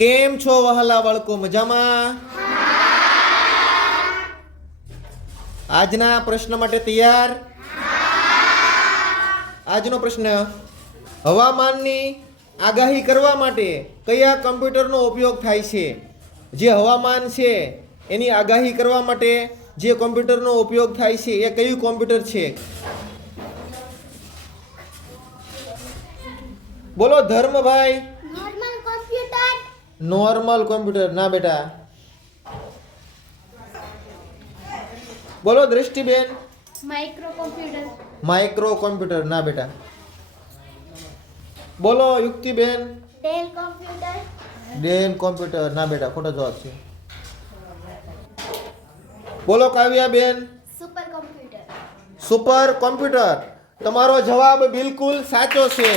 કેમ છો વહાલા બાળકો, મજામાં? આજના પ્રશ્ન માટે તૈયાર? આજનો પ્રશ્ન: હવામાનની આગાહી કરવા માટે કયા કમ્પ્યુટરનો ઉપયોગ થાય છે? જે હવામાન છે એની આગાહી કરવા માટે જે કમ્પ્યુટરનો ઉપયોગ થાય છે એ કયું કમ્પ્યુટર છે? બોલો ધર્મભાઈ. Normal computer. નોર્મલ કોમ્પ્યુટર ના બેટા. બોલો દ્રષ્ટિબેન. Micro computer. માઇક્રો કોમ્પ્યુટર ના બેટા. બોલો યુક્તિબેન. Dell computer. ડેલ કોમ્પ્યુટર ના બેટા, ખોટો જવાબ છે. બોલો કાવ્યાબેન. Super computer. Super computer. તમારો જવાબ બિલકુલ સાચો છે.